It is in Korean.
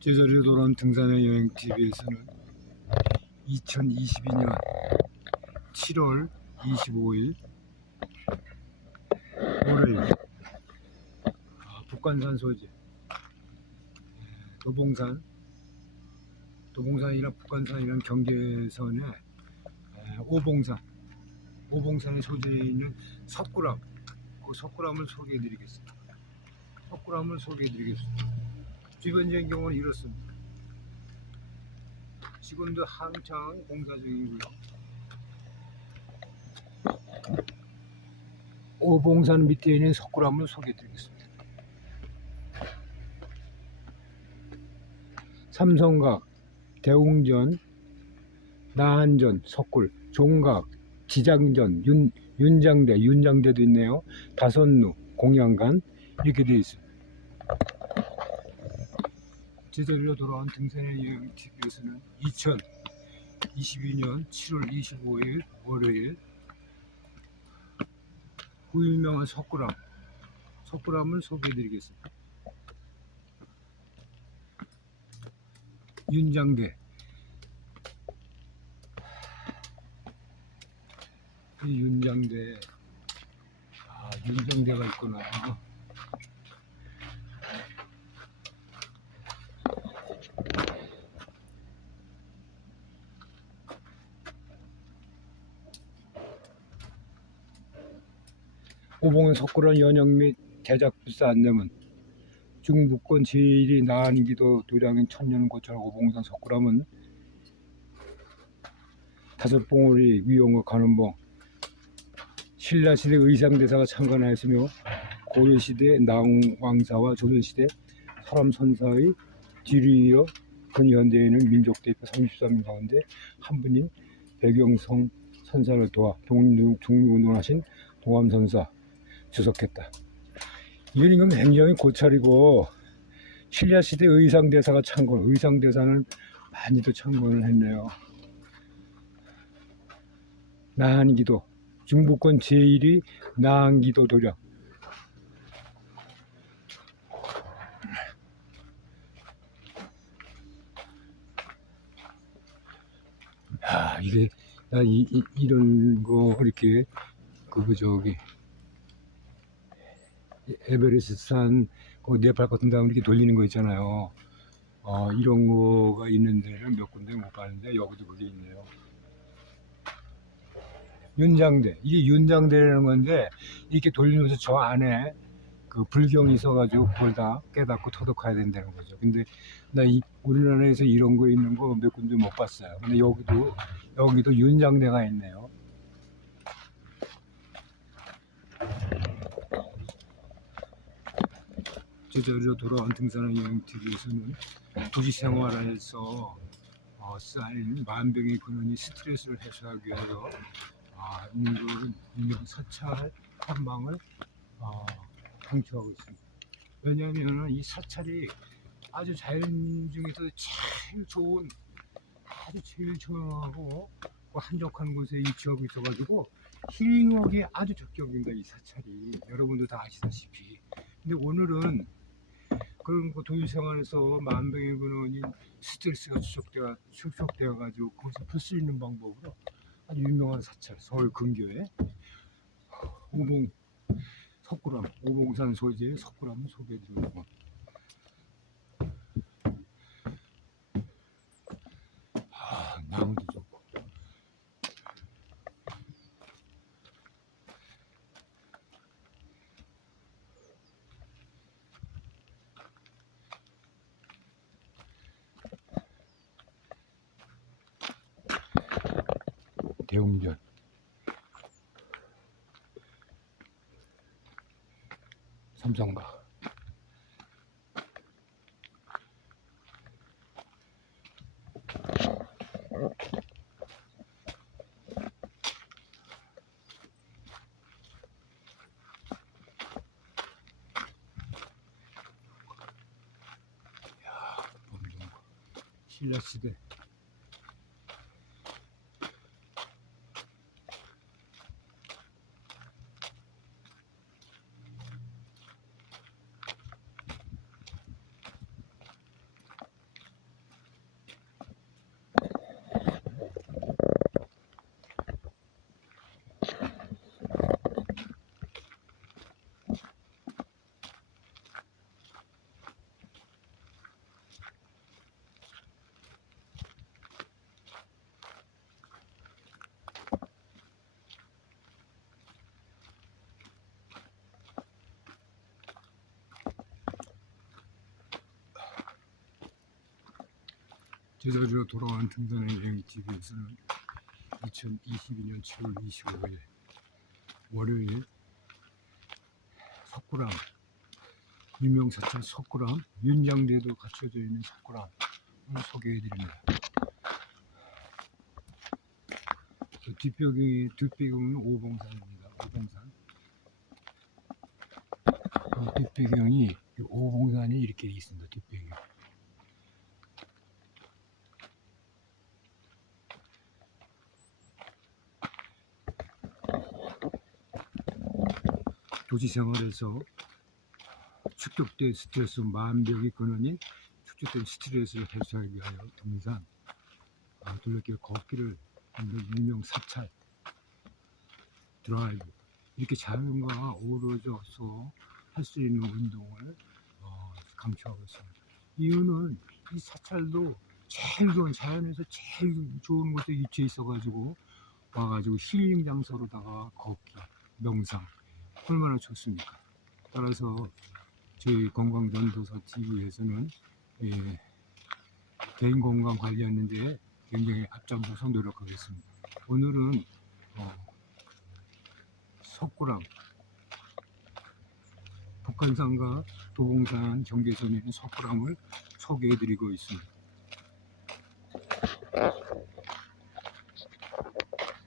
제자리로 돌아온 등산의 여행 TV에서는 2022년 7월 25일 월요일. 아, 북한산 소재 예, 도봉산. 도봉산이랑 북한산이랑 경계선에 예, 오봉산. 오봉산의 소재에 있는 석굴암. 그 석굴암을 소개해 드리겠습니다. 석굴암을 소개해 드리겠습니다 주변적인 경우는 이렇습니다. 지금도 한창 공사 중이고요. 오봉산 밑에 있는 석굴암을 소개해드리겠습니다. 삼성각, 대웅전, 나한전, 석굴, 종각, 지장전, 윤, 윤장대, 윤장대도 있네요. 다선루, 공양간 이렇게 되어 있습니다. 제자리로 돌아온 등산의 여행 TV에서는 2022년 7월 25일 월요일 그 유명한 석굴암 석굴암을 소개해드리겠습니다. 윤장대 이 윤장대 아 윤장대가 있구나 오봉은 석굴원 연영 및 대작불사 안내문 중북권 제1위 나한기도 도량인 천년고철 오봉산 석굴암은 다섯 봉우리 위용과 가는봉 신라시대 의상대사가 창건하였으며 고려시대 나왕사와 조선시대 사람선사의 뒤를 이어 근현대에는 민족대표 33명 가운데 한 분인 백영성 선사를 도와 독립운동하신 동암선사 주석했다. 건 굉장히 고찰이고 신라 시대 의상대사가 창건, 의상대사는 많이도 창건을 했네요. 나한기도, 중부권 제1위 나한기도 도령. 야, 이게, 나 이, 이, 이런 거 이렇게, 그, 저기, 에베레스트 산, 그 네팔 같은 다음 이렇게 돌리는 거 있잖아요. 어, 이런 거가 있는 데는 몇 군데 못 가는데 여기도 그게 있네요. 윤장대. 이게 윤장대라는 건데 이렇게 돌리면서 저 안에 그 불경이 있어가지고 그걸 다 깨닫고 터득해야 된다는 거죠. 근데 나 이, 우리나라에서 이런 거 있는 거 몇 군데 못 봤어요. 근데 여기도 여기도 윤장대가 있네요. 제자리로 돌아온 등산의 여행 TV에서는 도시 생활에서 어, 쌓인 만병의 근원이 스트레스를 해소하기 위해서 아, 인근 유명 사찰 탐방을 어, 강추하고 있습니다. 왜냐하면 이 사찰이 아주 자연 중에서 제일 좋은 아주 제일 조용하고 그 한적한 곳에 위치하고 있어가지고 힐링하기에 아주 적격입니다 이 사찰이 여러분도 다 아시다시피 근데 오늘은 그런 그 도시 생활에서 만병의 근원인 스트레스가 추적되어 축적되어 가지고 거기서 풀 수 있는 방법으로 아주 유명한 사찰 서울 근교에 오봉 석굴암 오봉산 소재의 석굴암을 소개해드리려고 아 나무도 좋고 대웅전. 범종 신라시대 제자리로 돌아온 등산의 여행 TV에서는 2022년 7월 25일 월요일 석굴암 유명 사찰 석굴암 윤장대도 갖춰져 있는 석굴암 오늘 소개해드립니다. 저 뒷벽이 뒷배경은 오봉산입니다. 오봉산. 이 뒷배경이 이 오봉산이 이렇게 돼 있습니다. 뒷배경. 도시 생활에서 축적된 스트레스 만벽이 근원인 축적된 스트레스를 해소하기 위하여 등산, 아, 둘레길 걷기를 유명 사찰, 드라이브 이렇게 자연과 어우러져서 할 수 있는 운동을 어, 강추하고 있습니다. 이유는 이 사찰도 제일 좋은 자연에서 제일 좋은 곳에 위치해 있어가지고 와가지고 힐링 장소로다가 걷기, 명상 얼마나 좋습니까? 따라서 저희 건강전도사 TV에서는 예, 개인 건강 관리하는 데 굉장히 앞장서서 노력하겠습니다. 오늘은 어, 석굴암 북한산과 도봉산 경계선에 있는 석굴암을 소개해드리고 있습니다.